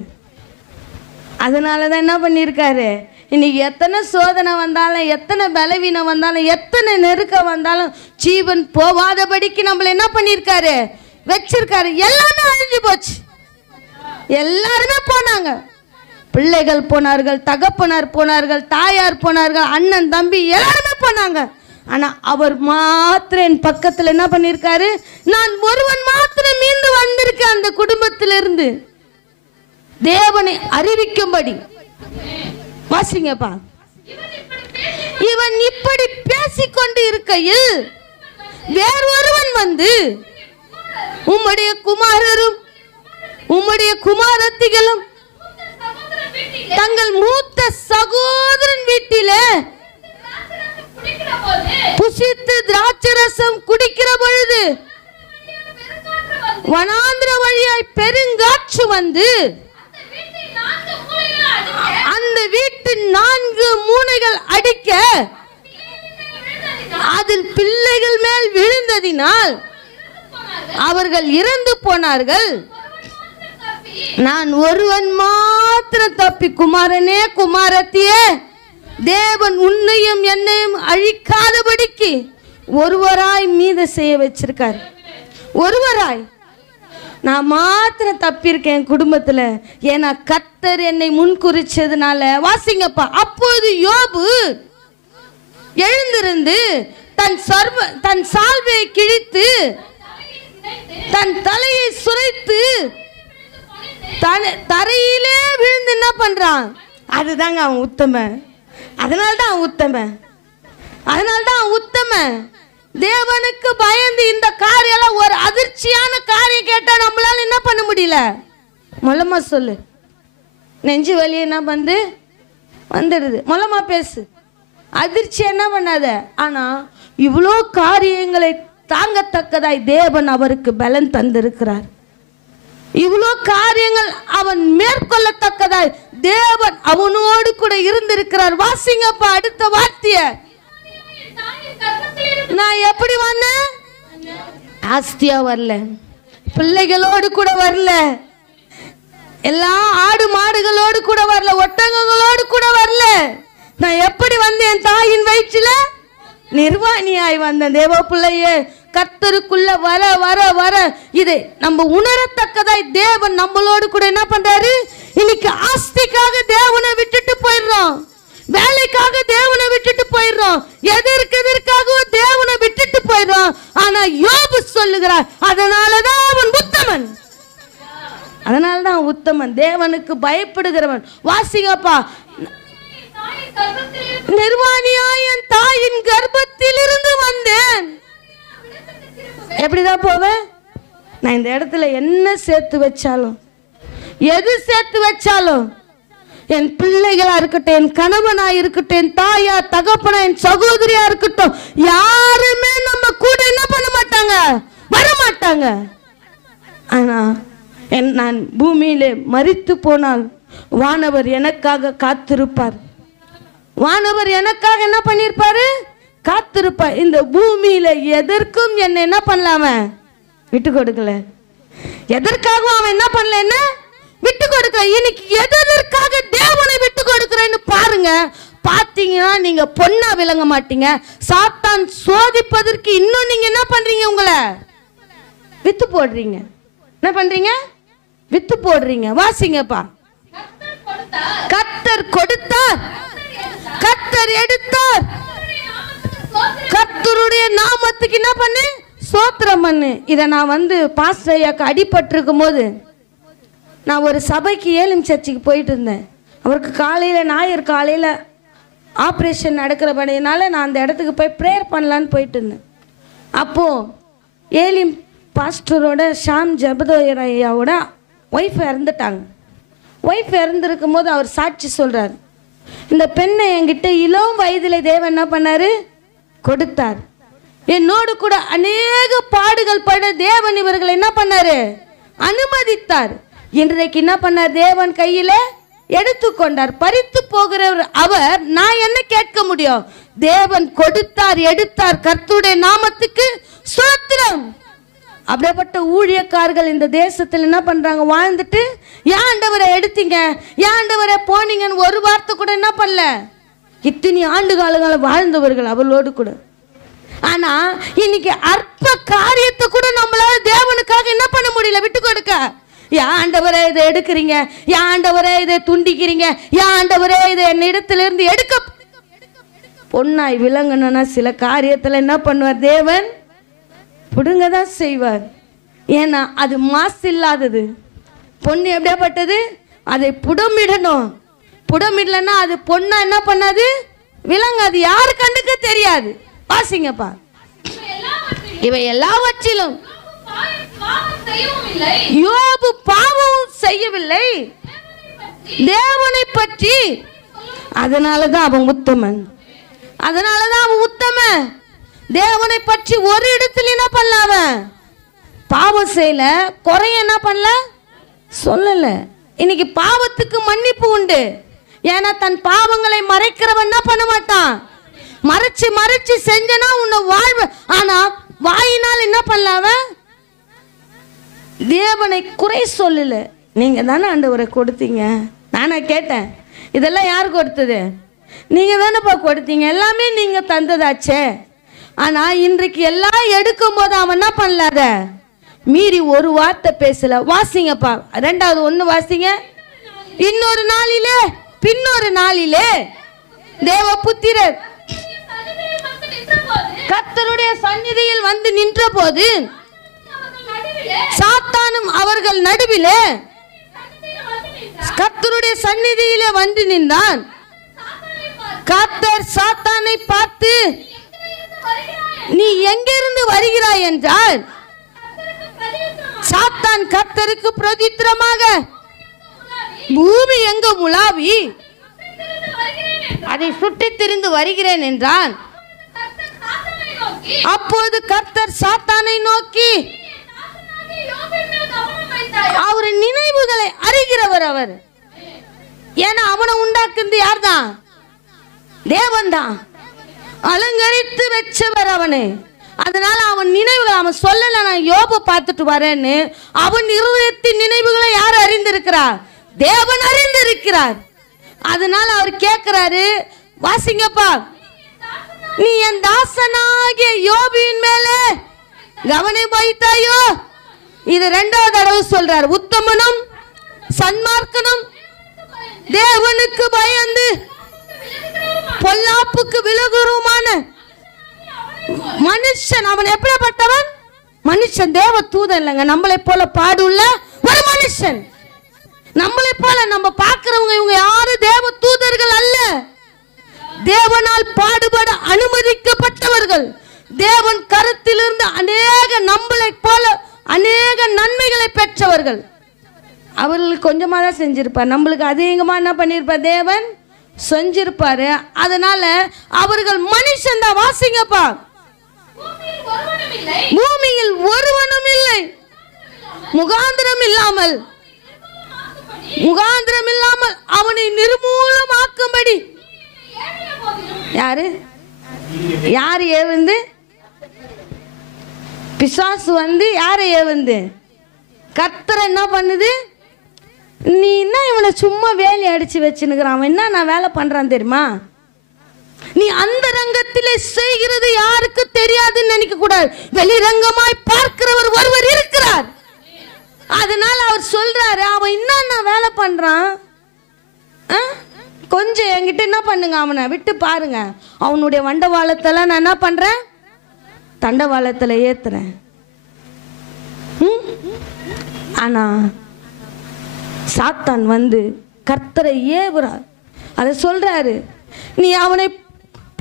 அதனாலதான் என்ன பண்ணியிருக்காரு, இன்னைக்கு எத்தனை சோதனை வந்தாலும், எத்தனை பலவீனம் வந்தாலும், எத்தனை நெருக்கம் வந்தாலும் ஜீவன் போவாதபடிக்கு நம்மள என்ன பண்ணியிருக்காரு, வச்சிருக்காரு. எல்லாமே அழிஞ்சு போச்சு, எல்லாருமே போனாங்க. பிள்ளைகள் போனார்கள், தகப்பனார் போனார்கள், தாயார் போனார்கள், அண்ணன் தம்பி எல்லாருமே போனாங்க. ஆனா அவர் மாத்திரம் என் பக்கத்துல என்ன பண்ணியிருக்காரு, நான் ஒருவன் மாத்திரம் மீண்டு வந்திருக்கேன் அந்த குடும்பத்திலிருந்து தேவனை அறிவிக்கும்படி. வாசிங்கப்பா. இவன் இப்படி பேசிக்கொண்டு இருக்கையில் வேறொருவன் வந்து உம்முடைய குமாரரும் உம்முடைய குமாரத்திகளும் தங்கள் மூத்த சகோதரன் வீட்டிலே புசித்து திராட்சரசம் குடிக்கிற பொழுது வனாந்திர வழியாய் பெருங்காற்று வந்து அந்த வீட்டின் 4 மூலைகள் அடிக்க அதில் பிள்ளைகள் மேல் விழுந்ததினால் அவர்கள் இறந்து போனார்கள். நான் ஒருவன் மாத்திரம் தப்பி, குமாரனே குமாரத்தியே, தேவன் உன்னையும் என்னையும் அழிக்காதபடிக்கு ஒருவராய் மீத செய்ய வச்சிருக்கார். ஒருவராய் நான் மாத்திரம் தப்பியிருக்கேன் குடும்பத்துல, ஏன்னா கர்த்தர் என்னை முன்குறிச்சதுனால. வாசிங்கப்பா. அப்போது யோபு எழுந்திருந்து தன் சால்வையை கிழித்து தன் தலையை சுரைத்து தரையிலே விழுந்து என்ன பண்றான், அதுதாங்க அவன் உத்தமன். அதனால்தான் அவன் உத்தமன், அதனால்தான் அவன் உத்தமன். தேவனுக்கு பயந்து இந்த காரியம், ஒரு அதிர்ச்சியான காரியம் கேட்டா நம்மளால என்ன பண்ண முடியல, மொல்லமா சொல்லு, நெஞ்சு வலி என்ன வந்து வந்துடுது, மொல்லமா பேசு, அதிர்ச்சி என்ன பண்ணாத. ஆனா இவ்வளோ காரியங்களை தாங்கத்தக்கதாய் தேவன் அவருக்கு பலன் தந்திருக்கிறார். இவ்வளோ காரியங்கள் அவன் மேற்கொள்ளத்தக்கதாய் தேவன் அவனோடு கூட இருந்திருக்கிறார். வாசிங்கப்பா அடுத்த வார்த்தைய. நான் எப்படி வந்தேன், ஆஸ்தியா வரல, பிள்ளைகளோடு கூட வரல, எல்லா ஆடு மாடுகளோடு கூட வரல, ஒட்டகங்களோடு கூட வரல. நான் எப்படி வந்தேன், தாயின் வயிற்றுல நிர்வாணியாய் வந்தேன். தேவ பிள்ளையே, கர்த்தருக்குள்ள வர வர வர இதை நம்ம உணரத்தக்கதாய் தேவன் நம்மளோடு கூட என்ன பண்றாரு. இன்னைக்கு ஆஸ்திக்காக தேவனை விட்டுட்டு போயிடுறோம், வேலைக்காக தேவனை விட்டுட்டு போயிடுறோம், எதற்காகவும் தேவனை விட்டுட்டு போயிடுறோம். ஆனா யோபு சொல்லுகிறார், அதனாலதான் அவன் உத்தமன், அதனாலதான் உத்தமன், தேவனுக்கு பயப்படுகிறவன். வாசிங்கப்பா. நிர்வாணியாய் என் தாயின் கர்ப்பத்தில் இருந்து வந்தேன். எப்படிதான் போவேன் நான், இந்த இடத்துல என்ன சேர்த்து வச்சாலும், எது சேர்த்து வச்சாலும், என் பிள்ளைகளா இருக்கட்டும், என் கணவனா இருக்கட்டும், என் தாயா தகப்பனா, என் சகோதரியா இருக்கட்டும், யாருமே நம்ம கூட என்ன பண்ண மாட்டாங்க, வர மாட்டாங்க. ஆனா நான் பூமியிலே மரித்து போனால் வானவர் எனக்காக காத்திருப்பார். வானவர் எனக்காக என்ன பண்ணிருப்பாரு, காத்திருப்பார். இந்த பூமியில எதற்கும் என்ன என்ன பண்ணலாம விட்டு கொடுக்கல, எதற்காகவும் அவன் என்ன பண்ணல, என்ன விட்டு கொடுக்கல. இன்னைக்கு எதற்காக தேவனை விட்டு கொடுக்கிறேன்னு பாருங்க. பாத்தீங்கன்னா நீங்க பொண்ணா விளங்க மாட்டீங்க. சாத்தான் சோதிப்பதற்கு இன்னும் நீங்க என்ன பண்றீங்க, உங்களை வித்து போடுறீங்க. என்ன பண்றீங்க? வித்து போடுறீங்க. வாசிங்கப்பா. கர்த்தர் கொடுத்தார், கர்த்தர் எடுத்தார். கர்த்தருடைய நாமத்துக்கு என்ன பண்ணு? ஸ்தோத்திரம் பண்ணு. இதை நான் பாஸ்டர் ஐயாக்கு அடிபட்டிருக்கும் போது நான் ஒரு சபைக்கு ஏலிம் சர்ச்சுக்கு போயிட்டு இருந்தேன். அவருக்கு காலையில் ஞாயிறு காலையில் ஆப்ரேஷன் நடக்கிறபடினால நான் அந்த இடத்துக்கு போய் ப்ரேயர் பண்ணலான்னு போயிட்டு இருந்தேன். அப்போது ஏலிம் பாஸ்டரோட ஷாம் ஜபதோயர் ஐயாவோட ஒய்ஃப் இறந்துட்டாங்க. ஒய்ஃப் இறந்துருக்கும் போது அவர் சாட்சி சொல்கிறார், இந்த பெண்ணை என்கிட்ட இளம் வயதில் தேவன் என்ன பண்ணார்? கொடுத்தார். என்னோடு கூட அநேக பாடுகள் பட தேவன் இவர்களை என்ன பண்ணாரு? அனுமதித்தார். இன்றைக்கு என்ன பண்ணார்? தேவன் கையில எடுத்துக்கொண்டார். பறித்து போகிறவர் அவர். நான் என்ன கேட்க முடியும்? தேவன் கொடுத்தார், எடுத்தார். கர்த்தருடைய நாமத்துக்கு ஸ்தோத்திரம். அப்படிப்பட்ட ஊழியக்காரர்கள் இந்த தேசத்தில் என்ன பண்றாங்க? வாழ்ந்துட்டு ஏன் ஆண்டவரை எடுத்தீங்க, ஏன் ஆண்டவரை போனீங்கன்னு ஒரு வார்த்தை கூட என்ன பண்ணல. இத்தனை ஆண்டு காலங்கள் வாழ்ந்தவர்கள் அவளோடு கூட. ஆனா இன்னைக்கு அற்ப காரியத்தை கூட நம்மளால தேவனுக்காக என்ன பண்ண முடியல, விட்டு கொடுக்க. ஏன் ஆண்டவரே இதை எடுக்கிறீங்க, ஏன் ஆண்டவரே இதை துண்டிக்கிறீங்க, ஏன் ஆண்டவரே இதை என்னிடத்திலிருந்து எடுக்க. பொன்னாய் விளங்கணும்னா சில காரியத்தில் என்ன பண்ணுவார்? தேவன் புடுங்க தான் செய்வார். ஏன்னா அது மாசு இல்லாதது. பொண்ணு எப்படியாப்பட்டது? அதை புடமிடணும். புடமிடலன்னா அது பொண்ணா என்ன பண்ணாது? விளங்காது. யாரு கண்ணுக்கு தெரியாது. வாசிங்கப்பா. இவை எல்லாவற்றிலும் யோபு பாவம் செய்யவில்லை, தேவனை பற்றி. அதனாலதான் அவன் உத்தமன். அதனாலதான் அவன் உத்தமன். தேவனை பற்றி ஒரு இடத்துல என்ன பண்ணல, அவன் பாவம் செய்யல, குறைய என்ன பண்ணல, சொல்லல. இன்னைக்கு பாவத்துக்கு மன்னிப்பு உண்டு. ஏன்னா தன் பாவங்களை மறைக்கிறவன் என்ன பண்ண மாட்டான்? மறைச்சு மறைச்சு செஞ்சனா உன்னை வாழ்வு. ஆனா வாயினால் என்ன பண்ணல, தேவனை குறை சொல்லல. நீங்க தானே ஆண்டவரை கொடுத்தீங்க. நானா கேட்டேன், இதெல்லாம் யார் கொடுத்தது? நீங்க தானேப்பா கொடுத்தீங்க, எல்லாமே நீங்க தந்ததாச்சே. ஆனா இன்றைக்கு எல்லாம் எடுக்கும் போது அவன் என்ன பண்ணலாத மீறி ஒரு வார்த்தை பேசல. வாசிங்கப்பா. 2வது 1 வாசிங்க. இன்னொரு நாளிலே பின்னொரு நாளிலே தேவ புத்திரர் கர்த்தருடைய சந்நிதியில் வந்து நின்ற போது சாத்தானும் அவர்கள் நடுவிலே கர்த்தருடைய சந்நிதியிலே வந்து நின்றான். கர்த்தர் சாத்தானை பார்த்து, நீ எங்கிருந்து வருகிறாய் என்றால், சாத்தான் கர்த்தருக்கு பிரதித்திரமாக, பூமி எங்கும் உலாவி அதை சுற்றி திரிந்து வருகிறேன் என்றான். அப்போது கர்த்தர் சாத்தானை நோக்கி, அவர் நினைவுகளை அறிகிறவர் அவர். ஏன்னா அவனை உண்டாக்குறது யார் தான்? தேவன் தான். அலங்கரித்து வச்சவர் அவனு. அதனால அவன் நினைவுகள் அவன் சொல்லல, நான் யோபு பார்த்துட்டு வரேன்னு. அவன் இருதயத்தின் நினைவுகளை யார் அறிந்திருக்கிறார்? தேவன் அறிந்திருக்கிறார். அதனால அவர் கேட்கிறாரு, வாசிங்கப்பா. நீ என் தாசனாகிய யோபின் மேலே கவனம் வைத்தாயோ? இது 2வது தடவை சொல்றார். உத்தமனும் சன்மார்க்கனும் தேவனுக்கு பயந்து பொல்லாப்புக்கு விலகுருமான மனுஷன். அவன் எப்படிப்பட்டவன்? மனுஷன், தேவ தூதன் இல்லைங்க. நம்மளை போல பாடுள்ள ஒரு மனுஷன். நம்மளை போல நம்ம பார்க்கிறவங்க இவங்க யாரு தேவ தூதர்கள் அல்ல. தேவனால் பாடுபட அனுமதிக்கப்பட்டவர்கள். தேவன் கருத்திலிருந்து அநேக நம்மளை போல அநேக நன்மைகளை பெற்றவர்கள். அவர்களுக்கு கொஞ்சமா தான் செஞ்சிருப்பார், நம்மளுக்கு அதிகமா என்ன பண்ணிருப்பார்? தேவன் செஞ்சிருப்பாரு. அதனால அவர்கள் மனுஷன் தான். வாசிங்கப்பா. பூமியில் ஒருவனும் இல்லை, முகாந்திரம் இல்லாமல் அவனை நிர்மூலமாக்கும்படி. யாரு யாரு ஏவுந்து? பிசாசு வந்து யாரை ஏவுந்து? கர்த்தர் என்ன பண்ணுது? நீ என்ன இவனை சும்மா வேலையை அடிச்சு வச்சுன்னுக்கிறான், அவன் என்ன நான் வேலை பண்றான் தெரியுமா? நீ அந்த ரங்கத்திலே செய்கிறது யாருக்கு தெரியாதுன்னு நினைக்க கூடாது. வெளிரங்கமாய் பார்க்கிறவர் ஒருவர் இருக்கிறார். அதனால அவர் சொல்றாரு, அவன் என்ன வேலை பண்றான், கொஞ்சம் என்கிட்ட என்ன பண்ணுங்க, அவனை விட்டு பாருங்க. அவனுடைய வண்டவாளத்தெல்லாம் நான் என்ன பண்றேன், தண்டவாளத்துல ஏத்துறேன். ஆனா சாத்தான் வந்து கர்த்தரை ஏவுறார். அதை சொல்றாரு, நீ அவனை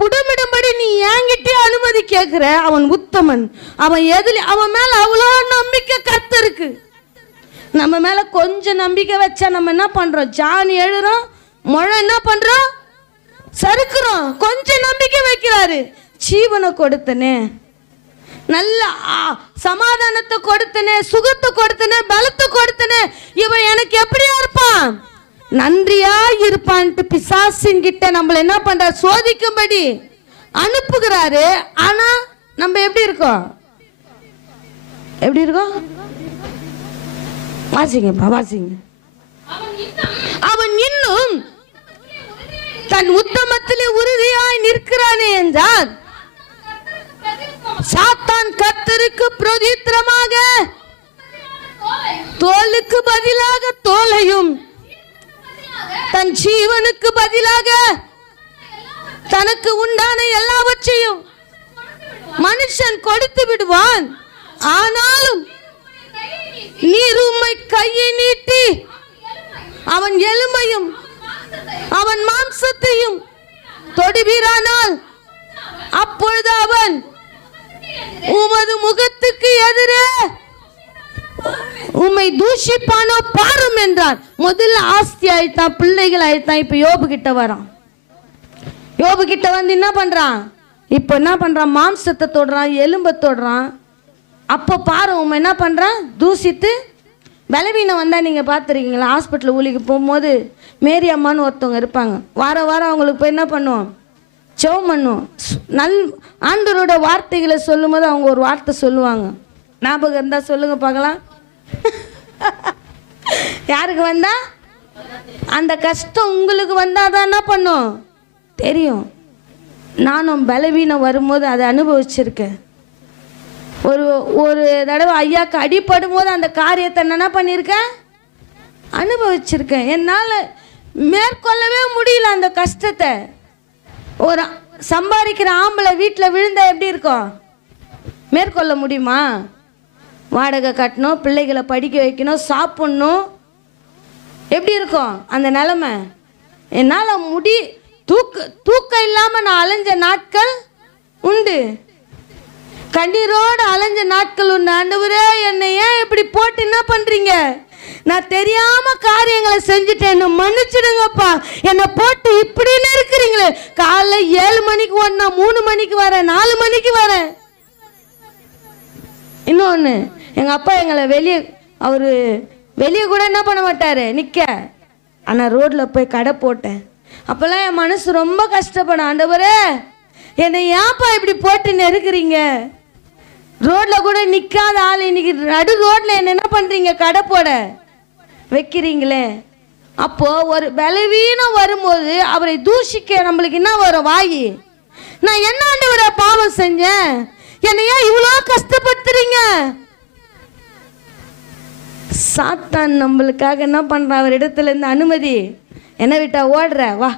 புடமிடும்படி நீ என்கிட்டே அனுமதி கேட்கிற. அவன் உத்தமன், அவன் எதில், அவன் மேல அவ்வளோ நம்பிக்கை கர்த்தருக்கு. நம்ம மேல கொஞ்சம் நம்பிக்கை வச்சா நம்ம என்ன பண்றோம், ஜானி எழுறோம், முழம் என்ன பண்றோம், சறுக்குறோம். கொஞ்சம் நம்பிக்கை வைக்கிறாரு. ஜீவனை கொடுத்தனே, நல்ல சமாதானத்தை கொடுத்தனே, சுகத்தை கொடுத்தனே, பலத்தை கொடுத்தனே, இவன் எனக்கு எப்படியா இருப்பான், நன்றியா இருப்பான்ட்டு பிசாசின் கிட்ட நம்மள என்ன பண்றாரு, சோதிக்கும்படி அனுப்புகிறாரு. ஆனா நம்ம எப்படி இருக்கோம், எப்படி இருக்கோம், வாசிங்கப்பா வாசிங்க. அவன் இன்னும் தன் உத்தமத்திலே உறுதியாய் நிற்கிறானே என்றால் சாத்தான் கர்த்தருக்கு பிரதித்திரமாக தோலுக்கு பதிலாக தோலையும் தன் ஜீவனுக்கு பதிலாக தனக்கு உண்டான எல்லாவற்றையும் மனுஷன் கொடுத்து விடுவான். ஆனாலும் நீர் உம்மை கையை நீட்டி அவன் எலும்பையும் அவன் மாம்சத்தையும் தொடுவீரானால் அப்பொழுது அவன் உமது முகத்துக்கு எதிரே உம்மை தூஷிப்பானோ பாரும் என்றார். முதல்ல ஆஸ்தி ஆயிட்டான், பிள்ளைகள் ஆயிட்டான். இப்ப யோபு கிட்ட வரான். யோபு கிட்ட வந்து என்ன பண்றான், இப்ப என்ன பண்றான், மாம்சத்தை தொடுறான், எலும்பை தொடுறான். அப்போ பாரு உண்மை என்ன பண்றான், தூசித்து. பலவீனம் வந்தா நீங்க பார்த்துருக்கீங்களா, ஹாஸ்பிட்டல் ஊழிக்கு போகும்போது மேரி அம்மான்னு ஒருத்தவங்க இருப்பாங்க. வாரம் வாரம் அவங்களுக்கு போய் என்ன பண்ணுவோம், ஜெபம் பண்ணுவோம். ஆண்டவரோட வார்த்தைகளை சொல்லும் போது அவங்க ஒரு வார்த்தை சொல்லுவாங்க. ஞாபகம் இருந்தா சொல்லுங்க பார்க்கலாம். யாருக்கு வந்தா, அந்த கஷ்டம் உங்களுக்கு வந்தாதான் என்ன பண்ணும் தெரியும். நானும் பலவீனம் வரும்போது அதை அனுபவிச்சிருக்கேன். ஒரு தடவை ஐயாக்கு அடிப்படும் போது அந்த காரியத்தை என்ன பண்ணியிருக்கேன், அனுபவிச்சிருக்கேன். என்னால் மேற்கொள்ளவே முடியல அந்த கஷ்டத்தை. ஒரு சம்பாதிக்கிற ஆம்பளை வீட்டில் விழுந்தா எப்படி இருக்கும், மேற்கொள்ள முடியுமா? வாடகை கட்டணும், பிள்ளைகளை படிக்க வைக்கணும், சாப்பிட்ணும், எப்படி இருக்கும் அந்த நிலைமை. என்னால் தூக்கம் இல்லாமல் நான் அலைஞ்ச நாட்கள் உண்டு, கண்ணீரோடு அலைஞ்ச நாட்கள் உண்டு. ஆண்டவரே என்னை ஏன் இப்படி போட்டு என்ன பண்ணுறீங்க, நான் தெரியாம காரியங்களை செஞ்சுட்டேன், மன்னிச்சிடுங்கப்பா, என்னை போட்டு இப்படின்னு இருக்கிறீங்களே. காலைல 7 மணிக்கு ஒன்னா 3 மணிக்கு வரேன், 4 மணிக்கு வரேன். இன்னொன்று, எங்கள் அப்பா எங்களை அவரு வெளியே கூட என்ன பண்ண மாட்டாரு நிற்க. ஆனால் ரோட்டில் போய் கடை போட்டேன். அப்போல்லாம் என் மனசு ரொம்ப கஷ்டப்படும். ஆண்டவரே என்னை ஏன்ப்பா இப்படி போட்டு நெருக்கிறீங்க, ரோட்டில் கூட நிற்காத ஆள் இன்னைக்கு நடு ரோட்டில் என்ன பண்ணுறீங்க, கடை போட வைக்கிறீங்களே. அப்போது ஒரு பலவீனம் வரும்போது அவரை தூஷிக்க நம்மளுக்கு என்ன வரும், வாயி. நான் என்ன ஆண்டவரே பாவம் செஞ்சேன், என்னை ஏன் இவ்வளோ கஷ்டப்படுத்துறீங்க. சாத்தான் நம்மளுக்காக என்ன பண்றான், அவர் இடத்துல இருந்து அனுமதி, என்ன விட்டா ஓடுற வா,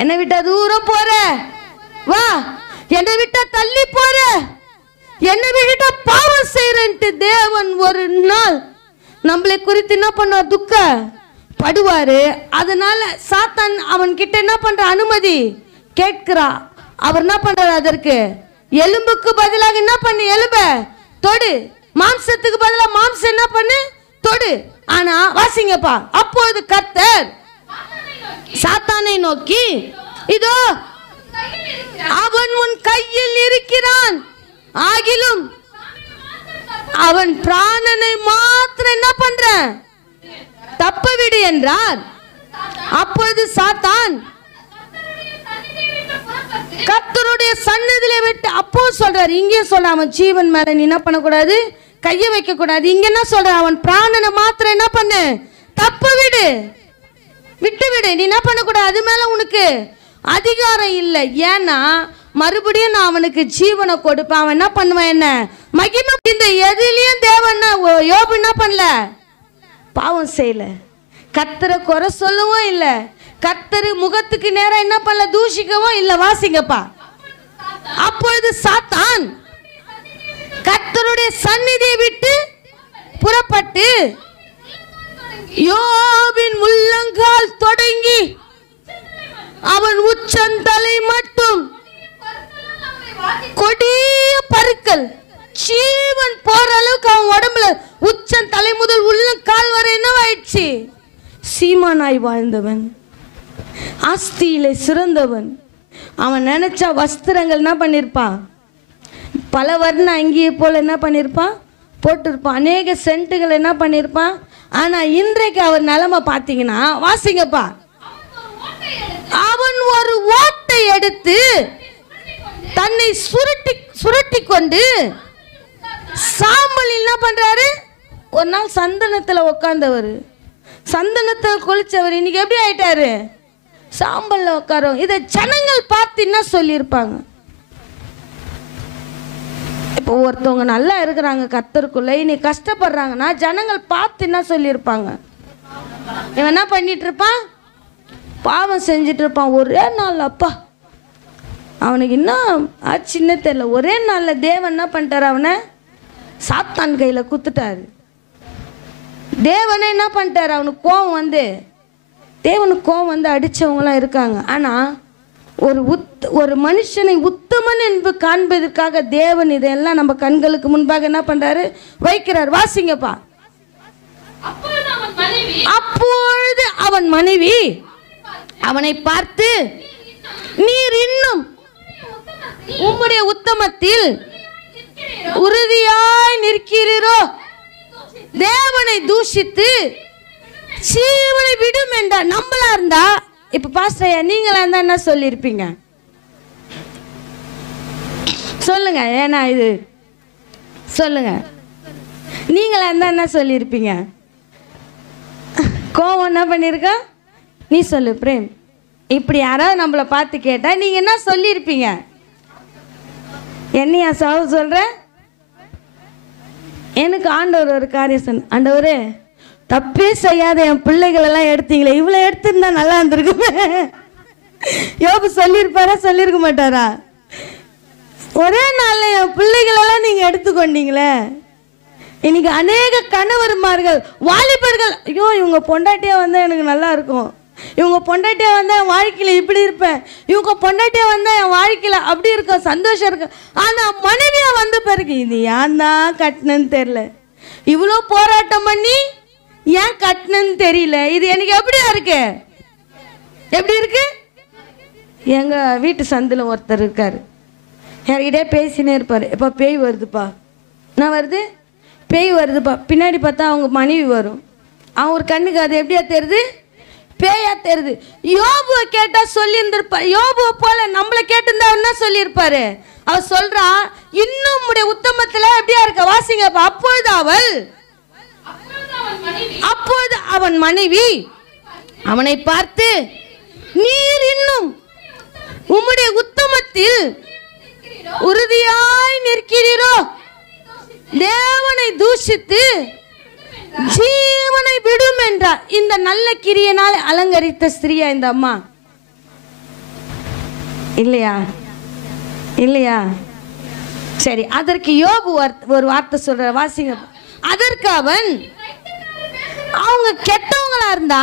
என்ன விட்டா தூரம் போற வா, என்னை விட்டா தள்ளி போற, என்னை விட்டா பாவம் செய்யறன்ட்டு தேவன் ஒரு நாள் நம்மளை குறித்து என்ன பண்ணுவார், துக்க படுவாரு. அதனால சாத்தான் அவன் கிட்ட என்ன பண்ற, அனுமதி கேட்கிறா. அவர் என்ன பண்றாரு, அதற்கு எலும்புக்கு பதிலாக என்ன பண்ணு, எலும்ப தொடு, மாம்சத்துக்கு பதிலாக மாம்சம் என்ன பண்ணு, தொடு. ஆனா வாசிங்கப்பா, அப்பொழுது கர்த்தர் சாத்தானை நோக்கி, இதோ அவன் உன் கையில் இருக்கிறான், ஆகிலும் அவன் பிராணனை மாத்திரம் என்ன பண்ற, தப்ப விடு என்றார். அப்பொழுது சாத்தான் கர்த்தருடைய சன்னதியிலே விட்டு, அப்போ சொல்றாரு, இங்கே சொல்ற, அவன் ஜீவன் மேல நீ என்ன பண்ணக்கூடாது, கையை வைக்க கூடாது. இங்க என்ன சொல்ற, அவன் பிராணனை மாத்திரம் என்ன பண்ணு, தப்ப விடு, விட்டு விடு, நீ என்ன பண்ணக்கூடாது, அது மேல உனக்கு அதிகாரம் இல்லை. ஏன்னா மறுபடியும் நான் அவனுக்கு ஜீவனை கொடுப்பேன். அவன் என்ன பண்ணுவான்? என்ன மகிமை. இந்த எதிலையும் தேவன் யோபு என்ன பண்ணல? பாவம் செய்யல. கர்த்தரை குறை சொல்லவும் இல்லை, கர்த்தர் முகத்துக்கு நேரம் என்ன பண்ணல? தூஷிக்கவும் இல்லை. வாசிங்கப்பா. அப்பொழுது சாத்தான் கர்த்தருடைய சந்நிதியை விட்டு புறப்பட்டு யோபின் முள்ளங்கால் தொடங்கி அவன் உச்சந்தலை மட்டும் கொடிய பருக்கள், ஜீவன் போற அளவுக்கு அவன் உடம்புல உச்சன் தலை முதல் உள்ளங்கால் வரை என்னவாயிடுச்சு? சீமானாய் வாழ்ந்தவன், ஆஸ்தியிலே சிறந்தவன். அவன் நினைச்சா வஸ்திரங்கள் என்ன பண்ணிருப்பான்? பல வர்ண அங்கியை போல என்ன பண்ணிருப்பான்? போட்டிருப்பான். அநேக சென்ட்டுகள் என்ன பண்ணிருப்பான்? ஆனா இன்றைக்கு அவர் நிலைமை பார்த்தீங்கன்னா, வாசிங்கப்பா, அவன் ஒரு ஓட்டை எடுத்து தன்னை சுருட்டி கொண்டு சாம்பல் என்ன பண்றாரு? ஒரு நாள் சந்தனத்துல உட்கார்ந்தவர், சந்தனத்தை குளிச்சவர், இன்னைக்கு எப்படி ஆயிட்டாரு? சாம்பல்ல உட்காரும். இதை ஜனங்கள் பார்த்து என்ன சொல்லியிருப்பாங்க? இப்போ ஒருத்தவங்க நல்லா இருக்கிறாங்க கர்த்தருக்குள்ள, இனி கஷ்டப்படுறாங்கன்னா ஜனங்கள் பார்த்து என்ன சொல்லியிருப்பாங்க? இவன் என்ன பண்ணிட்டு இருப்பான்? பாவம் செஞ்சிட்டு இருப்பான். ஒரே நாள் அப்பா அவனுக்கு இன்னும் சின்ன தெரியல, ஒரே நாளில் தேவன் என்ன பண்ணிட்டாரு? அவனை சாத்தான் கையில் குத்துட்டாரு. தேவனே என்ன பண்ணிட்டாரு? அவனுக்கு கோவம் வந்து, தேவனுக்கு கோவம் வந்து அடித்தவங்களாம் இருக்காங்க. ஆனால் ஒரு மனுஷனை உத்தமன் என்று காண்பதற்காக தேவன் இதையெல்லாம் நம்ம கண்களுக்கு முன்பாக என்ன பண்றாரு? வைக்கிறார். வாசிங்கப்பா. அப்பொழுது அவன் மனைவி அவனை பார்த்து, நீர் இன்னும் உம்முடைய உத்தமத்தில் உறுதியாய் நிற்கிறீரோ, தேவனை தூஷித்து ஜீவனை விடும் என்றார். நம்மளா இருந்தா, இப்ப பாஸ்டர் நீங்களா இருந்தா என்ன சொல்லியிருப்பீங்க? சொல்லுங்க. ஏன்னா இது சொல்லுங்க, நீங்களா இருந்தா என்ன சொல்லியிருப்பீங்க? கோவம் என்ன பண்ணிருக்க? நீ சொல்லு பிரேம். இப்படி யாராவது நம்மளை பார்த்து கேட்டா நீங்க என்ன சொல்லியிருப்பீங்க? என்னையா சாவு சொல்ற? எனக்கு ஆண்டவர் ஒரு காரியம் சொன்ன, ஆண்டவரே தப்பே செய்யாத என் பிள்ளைகள் எல்லாம் எடுத்தீங்களே, இவ்வளவு எடுத்திருந்தா நல்லா இருந்திருக்குமே. யோபு சொல்லியிருப்பாரா? சொல்லியிருக்க மாட்டாரா? ஒரே நாள்ல என் பிள்ளைகள் எல்லாம் நீங்க எடுத்துக்கொண்டீங்களே. இன்னைக்கு அநேக கணவர்மார்கள், வாலிபர்கள், ஐயோ இவங்க பொண்டாட்டியா வந்தா எனக்கு நல்லா இருக்கும், இவங்க பொண்டாட்டியா வந்தா என் வாழ்க்கையில இப்படி இருப்பேன், இவங்க பொண்டாட்டியா வந்தா என் வாழ்க்கையில அப்படி இருக்கும், சந்தோஷம் இருக்கு. ஆனா மனைவியா வந்த பிறகு இது ஏன் தான் கட்டணும்னு தெரியல, இவ்வளோ போராட்டம் பண்ணி ஏன் கட்டணும்னு தெரியல. இது எனக்கு எப்படியா இருக்கு? எப்படி இருக்கு? எங்க வீட்டு சந்தில ஒருத்தர் இருக்காரு, யார்கிட்டே பேசினே இருப்பாரு. எப்போ பேய் வருதுப்பா, என்ன வருது? பேய் வருதுப்பா. பின்னாடி பார்த்தா அவங்க மனைவி வரும். அவன் ஒரு கண்ணுக்கு அது எப்படியா தெரியுது? பேயா தெரியுது. யோபுவை கேட்டா சொல்லியிருந்திருப்பா, யோபுவை போல நம்மளை கேட்டிருந்தா என்ன சொல்லியிருப்பாரு? அவர் சொல்றா, இன்னும் உடைய உத்தமத்துல எப்படியா இருக்க? வாசிங்கப்பா. அப்பொழுது அவன் மனைவி அவனை பார்த்து, நீர் இன்னும் உம்முடைய உத்தமத்தில் உறுதியாய் நிற்கிறீரோ, தேவனை தூஷித்து ஜீவனை விடும் என்றார். இந்த நல்ல கிரியையினால் அலங்கரித்த ஸ்திரியா இந்த அம்மா? இல்லையா? இல்லையா? சரி, அதற்கு யோபு ஒரு வார்த்தை சொல்ற, வாசிங்க. அதற்கு அவன், அவங்க கெட்டவங்களா இருந்தா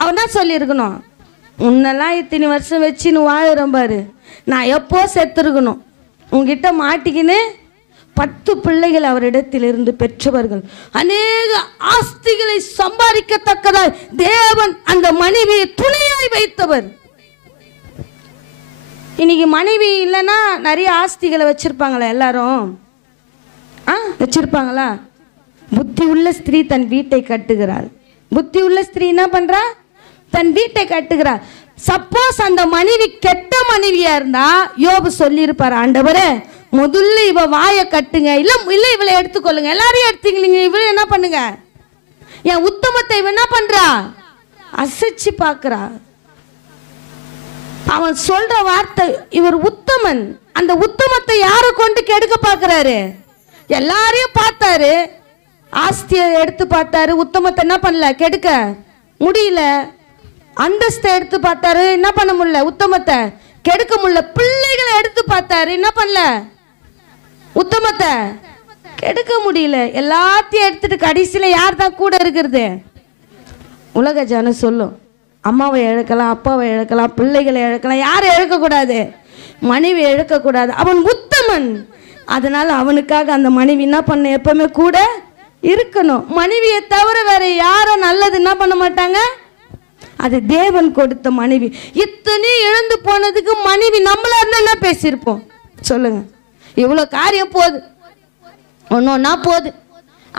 அவன் தான் சொல்லியிருக்கணும், உன்னெல்லாம் இத்தனை வருஷம் வச்சுன்னு வாழுறேன் பாரு, நான் எப்போ செத்துருக்கணும், உங்ககிட்ட மாட்டிக்கின்னு 10 பிள்ளைகள் அவரிடத்திலிருந்து பெற்றவர்கள், அநேக ஆஸ்திகளை சம்பாதிக்கத்தக்கதாய் தேவன் அந்த மனைவியை துணையாய் வைத்தவர். இன்னைக்கு மனைவி இல்லைன்னா நிறைய ஆஸ்திகளை வச்சிருப்பாங்களா எல்லாரும்? வச்சிருப்பாங்களா? புத்தி உள்ள ஸ்திரீ தன் வீட்டை கட்டுகிறாள். புத்தி உள்ள ஸ்திரீ என்ன பண்றா? தன் வீட்டை கட்டுகிறாள். சப்போஸ் அந்த மனைவி கெட்ட மனைவியா இருந்தா யோபு சொல்லியிருப்பாரு, ஆண்டவரே முதல்ல இவ வாயை கட்டுங்க, இல்ல இல்ல இவளை எடுத்துக்கொள்ளுங்க, எல்லாரையும் எடுத்துக்கலீங்க, இவளை என்ன பண்ணுங்க, என் உத்தமத்தை இவ என்ன பண்றா? அசைச்சு பாக்குறா. அவன் சொல்ற வார்த்தை, இவர் உத்தமன். அந்த உத்தமத்தை யாரை கொண்டு கெடுக்க பார்க்கிறாரு? எல்லாரையும் பார்த்தாரு, ஆஸ்தியை எடுத்து பார்த்தாரு, உத்தமத்தை என்ன பண்ணல, கெடுக்க முடியல. அந்தஸ்தை எடுத்து பார்த்தாரு, என்ன பண்ண முடியல, உத்தமத்தை கெடுக்க முடியல. பிள்ளைகளை எடுத்து பார்த்தாரு, என்ன பண்ணல, உத்தமத்தை கெடுக்க முடியல. எல்லாத்தையும் எடுத்துட்டு கடைசியில் யார் தான் கூட இருக்கிறது? உலக ஜனம் சொல்லும், அம்மாவை இழக்கலாம், அப்பாவை இழக்கலாம், பிள்ளைகளை இழக்கலாம், யாரை இழக்கக்கூடாது? மனைவி இழக்கக்கூடாது. அவன் உத்தமன். அதனால அவனுக்காக அந்த மனைவி என்ன பண்ண, எப்பவுமே கூட இருக்கணும். மனைவியை தவிர வேற யாரும் நல்லது என்ன பண்ண மாட்டாங்க. அது தேவன் கொடுத்த மனைவி. இத்தனை இழந்து போனதுக்கு மனைவி நம்மளா இருந்தா என்ன பேசியிருப்போம் சொல்லுங்க? இவ்வளோ காரியம் போகுது, ஒன்னொன்னா போகுது.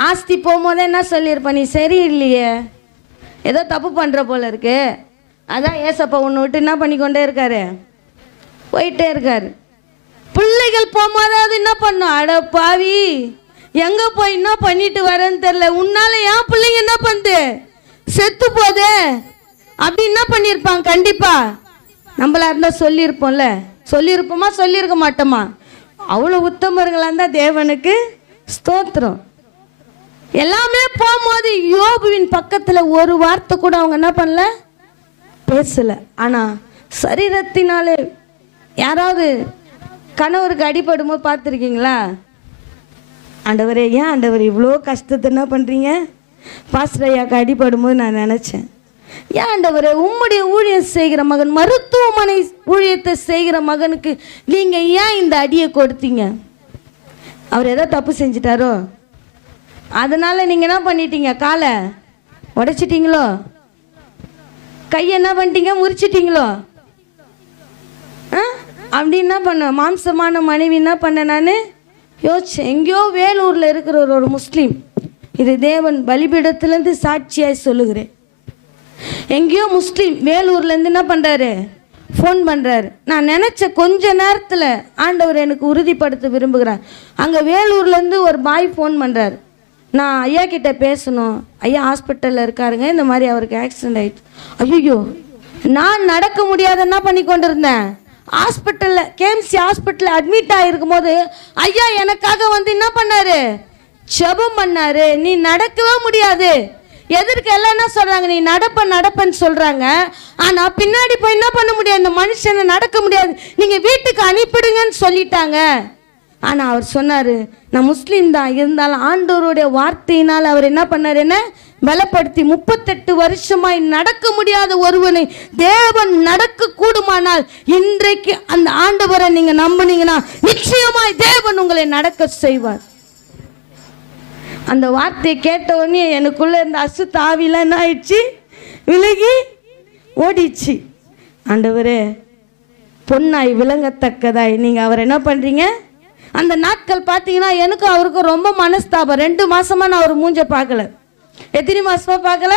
ஆஸ்தி போகும்போதே என்ன சொல்லியிருப்ப, நீ சரியில்லையே, ஏதோ தப்பு பண்ணுற போல இருக்கு. அதான் ஏசப்பா ஒன்று விட்டு என்ன பண்ணிக்கொண்டே இருக்காரு, போயிட்டே இருக்காரு. பிள்ளைகள் போகும்போது அது என்ன பண்ணும், அட பாவி எங்கே போய் என்ன பண்ணிட்டு வரேன்னு தெரில, உன்னால ஏன் பிள்ளைங்க என்ன பண்ணுது, செத்து போதே அப்படி என்ன பண்ணியிருப்பாங்க. கண்டிப்பா நம்மளா இருந்தால் சொல்லியிருப்போம்ல, சொல்லியிருப்போமா, சொல்லியிருக்க மாட்டோமா? அவ்வளோ உத்தமர்களாக இருந்தால் தேவனுக்கு ஸ்தோத்திரம். எல்லாமே போகும்போது யோபுவின் பக்கத்தில் ஒரு வார்த்தை கூட அவங்க என்ன பண்ணல, பேசல. ஆனால் சரீரத்தினாலே யாராவது கணவருக்கு அடிபடும் போது பார்த்துருக்கீங்களா? ஆண்டவரே, ஏன் ஆண்டவர் இவ்வளோ கஷ்டத்தை என்ன பண்ணுறீங்க? பாஸ்டர் ஐயாவுக்கு அடிபடும் போது நான் நினச்சேன், ஏன் ஆண்டவரே உம்முடைய ஊழியம் செய்கிற மகன், மருத்துவமனை ஊழியத்தை செய்கிற மகனுக்கு நீங்கள் ஏன் இந்த அடியை கொடுத்தீங்க? அவர் ஏதோ தப்பு செஞ்சிட்டாரோ? அதனால் நீங்கள் என்ன பண்ணிட்டீங்க, காலை உடைச்சிட்டிங்களோ, கையை என்ன பண்ணிட்டீங்க, முறிச்சிட்டிங்களோ? அப்படி என்ன பண்ண, மாம்சமான மனைவி என்ன பண்ண நான் யோசிச்சேன். எங்கேயோ வேலூரில் இருக்கிற ஒரு முஸ்லீம், இது தேவன் பலிபீடத்துலேருந்து சாட்சியாய் சொல்லுகிறேன். எங்கேயோ முஸ்லீம் வேலூர்லேருந்து என்ன பண்ணுறாரு, ஃபோன் பண்ணுறாரு. நான் நினச்ச கொஞ்ச நேரத்தில் ஆண்டவர் எனக்கு உறுதிப்படுத்த விரும்புகிறார். அங்கே வேலூர்லேருந்து ஒரு பாய் ஃபோன் பண்ணுறாரு, நான் ஐயா கிட்ட பேசணும், ஐயா ஹாஸ்பிட்டலில் இருக்காருங்க, இந்த மாதிரி அவருக்கு ஆக்சிடென்ட் ஆகிடுச்சு. ஐயோ, நான் நடக்க முடியாத என்ன பண்ணி கொண்டு இருந்தேன், ஹாஸ்பிட்டலில் கேஎம்சி ஹாஸ்பிட்டலில் அட்மிட் ஆகிருக்கும் போது ஐயா எனக்காக வந்து என்ன பண்ணாரு, ஜெபம் பண்ணாரு. நீ நடக்கவே முடியாது, எதற்கு எல்லாம் என்ன சொல்கிறாங்க, நீ நடப்பன்னு சொல்கிறாங்க. ஆனால் பின்னாடி போய் என்ன பண்ண முடியாது, இந்த மனுஷனை நடக்க முடியாது, நீங்கள் வீட்டுக்கு அனுப்பிடுங்கன்னு சொல்லிட்டாங்க. ஆனால் அவர் சொன்னார், நான் முஸ்லீம் தான், இருந்தாலும் ஆண்டவருடைய வார்த்தையினால் அவர் என்ன பண்ணார், என்ன பலப்படுத்தி 38 வருஷமாய் நடக்க முடியாத ஒருவனை தேவன் நடக்க கூடுமானால் இன்றைக்கு அந்த ஆண்டவரை நீங்கள் நம்பினீங்கன்னா நிச்சயமாய் தேவன் உங்களை நடக்க செய்வார். அந்த வார்த்தையை கேட்ட உடனே எனக்குள்ளே இருந்த அசுத்த ஆவிலாம் என்ன ஆயிடுச்சு, விலகி ஓடிச்சு. ஆண்டவரே, பொன்னாய் விளங்கத்தக்கதாய் நீங்கள் அவர் என்ன பண்ணுறீங்க. அந்த நாட்கள் பார்த்தீங்கன்னா எனக்கும் அவருக்கும் ரொம்ப மனஸ்தாபம். 2 மாசமா நான் அவர் மூஞ்ச பார்க்கல. எத்தனை மாசமா பார்க்கல,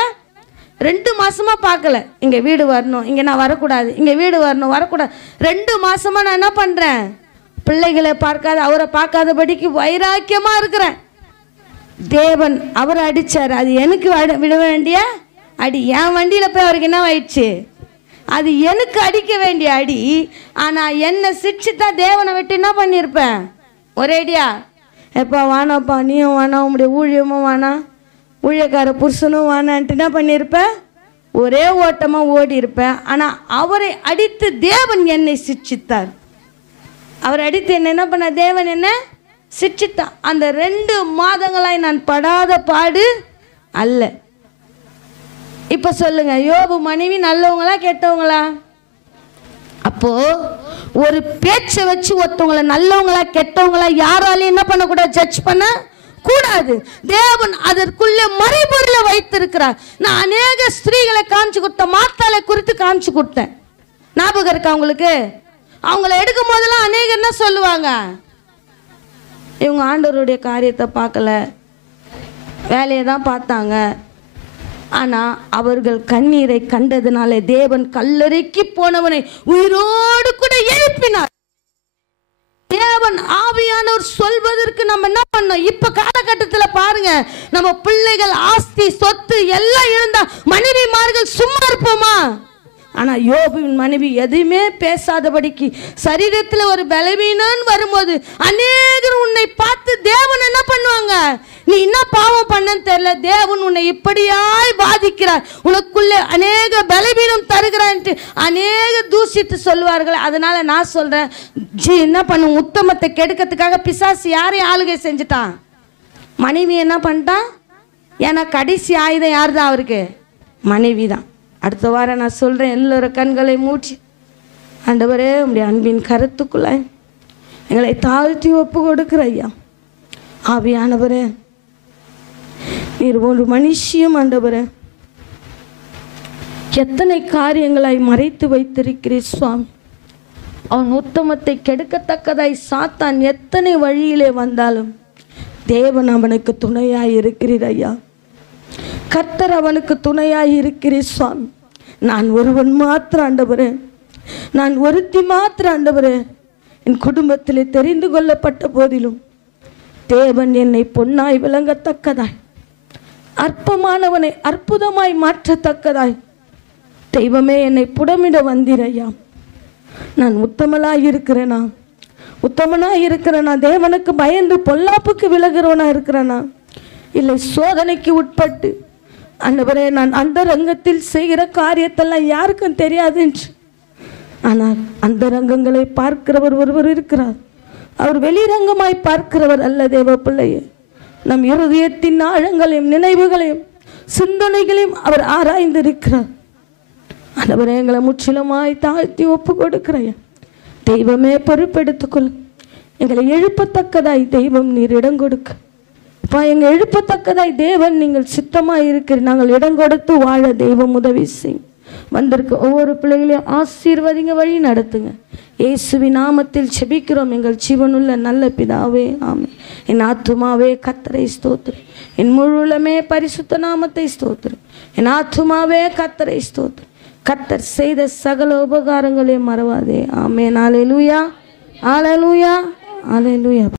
2 மாசமா பார்க்கல. இங்கே வீடு வரணும், இங்கே நான் வரக்கூடாது, இங்கே வீடு வரணும், வரக்கூடாது. 2 மாசமா நான் என்ன பண்ணுறேன், பிள்ளைகளை பார்க்காத, அவரை பார்க்காதபடிக்கு வைராக்கியமாக இருக்கிறேன். தேவன் அவரை அடித்தார், அது எனக்கு விட வேண்டிய அடி. என் வண்டியில் போய் அவருக்கு என்ன ஆயிடுச்சு, அது எனக்கு அடிக்க வேண்டிய அடி. ஆனால் என்னை சிரிச்சுட்டா தேவனை விட்டு என்ன பண்ணியிருப்பேன், ஒரேடியா எப்பா வானாப்பா, நீயும் வானா, உங்களுடைய ஊழியமும் வானா, ஊழியக்கார புருஷனும் வானான்ட்டு என்ன பண்ணியிருப்பேன், ஒரே ஓட்டமாக ஓடி இருப்பேன். ஆனால் அவரை அடித்து தேவன் என்னை சிரிச்சித்தார். அவர் அடித்து என்ன பண்ண, தேவன் என்ன சிரிச்சித்தான். அந்த 2 மாதங்களாய் நான் படாத பாடு அல்ல. இப்போ சொல்லுங்க, யோபு மனைவி நல்லவங்களா கெட்டவங்களா? அப்போ ஒரு பேச்சை வச்சு ஒருத்தவங்களை நல்லவங்களா கெட்டவங்களா யாராலையும் என்ன பண்ணக்கூடாது, ஜட்ஜ் பண்ண கூடாது. தேவன் அதற்குள்ளே மறைபொருளை வைத்திருக்கிறார். நான் அநேக ஸ்திரீகளை காமிச்சு கொடுத்தேன், மாத்தாளை குறித்து காமிச்சு கொடுத்தேன். ஞாபகம் இருக்கா உங்களுக்கு? அவங்கள எடுக்கும் போதெல்லாம் அநேகர் என்ன சொல்லுவாங்க, இவங்க ஆண்டவருடைய காரியத்தை பார்க்கல, வேலையை தான் பார்த்தாங்க. ஆனால் அவர்கள் கண்ணீரை கண்டதுனாலே தேவன் கல்லறைக்கு போனவனை உயிரோடு கூட எழுப்பினார். தேவன் ஆவியானவர் சொல்வதற்கு நம்ம என்ன பண்ணோம்? இப்ப காலகட்டத்தில் பாருங்க, நம்ம பிள்ளைகள் ஆஸ்தி சொத்து எல்லாம் இருந்தா மனைவிமார்கள் சும்மா இருப்போமா? ஆனால் யோபுவின் மனைவி எதுவுமே பேசாதபடிக்கு சரீரத்தில் ஒரு பலவீனம்னு வரும்போது அநேகர் உன்னை பார்த்து தேவன் என்ன பண்ணுவாங்க, நீ என்ன பாவம் பண்ணன்னு தெரியல, தேவன் உன்னை இப்படியாய் பாதிக்கிறார், உனக்குள்ளே அநேக பலவீனம் தருகிறான்ட்டு அநேக தூசித்து சொல்லுவார்கள். அதனால நான் சொல்றேன், என்ன பண்ணும், உத்தமத்தை கெடுக்கிறதுக்காக பிசாசு யாரையும் ஆளுகை செஞ்சுட்டான், மனைவி என்ன பண்ணிட்டான். ஏன்னா கடைசி ஆயுதம் யார் தான் அவருக்கு, மனைவி தான். அடுத்த வாரம் நான் சொல்கிறேன், எல்லோரும் கண்களை மூடி ஆண்டவரே உம்முடைய அன்பின் கருத்துக்குள்ள எங்களை தாழ்த்தி ஒப்பு கொடுக்கிற ஐயா. ஆவியானவரே நீர் ஒரு மனுஷியும் ஆண்டவரே எத்தனை காரியங்களாய் மறைத்து வைத்திருக்கிறீர் சுவாமி. அவன் உத்தமத்தை கெடுக்கத்தக்கதாய் சாத்தான் எத்தனை வழியிலே வந்தாலும் தேவன் அவனுக்கு துணையாய் இருக்கிறீர் ஐயா. கர்த்தர் அவனுக்கு துணையாய் இருக்கிறீர் சுவாமி. நான் ஒருவன் மாத்திரம் ஆண்டவரே, நான் ஒருத்தி மாத்திரம் ஆண்டவரே, என் குடும்பத்தில் தெரிந்து கொள்ளப்பட்ட போதிலும் தேவன் என்னை பொன்னாய் விளங்கத்தக்கதாய், அற்பமானவனை அற்புதமாய் மாற்றத்தக்கதாய் தெய்வமே என்னை புடமிட வந்தீரையா. நான் உத்தமலாய் இருக்கிறேனா, உத்தமனாக இருக்கிறேனா, தேவனுக்கு பயந்து பொல்லாப்புக்கு விலகிறவனா இருக்கிறேனா, இல்லை சோதனைக்கு உட்பட்டு ஆண்டவரே நான் அந்த ரங்கத்தில் செய்கிற காரியத்தெல்லாம் யாருக்கும் தெரியாது என்று, ஆனால் அந்த ரங்கங்களை பார்க்கிறவர் ஒருவர் இருக்கிறார். அவர் வெளிரங்கமாய் பார்க்கிறவர் அல்ல தேவ பிள்ளையே. நம் இருதயத்தின் ஆழங்களையும் நினைவுகளையும் சிந்தனைகளையும் அவர் ஆராய்ந்து இருக்கிறார். ஆண்டவரே எங்களை முற்றிலுமாய் தாழ்த்தி ஒப்பு கொடுக்கிறேன். தெய்வமே பொறுப்பெடுத்துக்கொள். எங்களை எழுப்பத்தக்கதாய் தெய்வம் நீர் இடம் கொடுக்க. அப்பா எங்கள் எழுப்பத்தக்கதாய் தேவன் நீங்கள் சித்தமாக இருக்கிற நாங்கள் இடம் கொடுத்து வாழ தெய்வம் உதவி செய்யும். வந்திருக்க ஒவ்வொரு பிள்ளைகளையும் ஆசீர்வதிங்க, வழி நடத்துங்க. இயேசுவின் நாமத்தில் செபிக்கிறோம் எங்கள் ஜீவனுள்ள நல்ல பிதாவே, ஆமென். என் ஆத்துமாவே கர்த்தரை ஸ்தோத்திரம், என் முழுலமே பரிசுத்த நாமத்தை ஸ்தோத்திரம். என் ஆத்துமாவே கர்த்தரை ஸ்தோத்திரம். கர்த்தர் செய்த சகல உபகாரங்களையும் மறவாதே. ஆமென். அல்லேலூயா, அல்லேலூயா, அல்லேலூயா.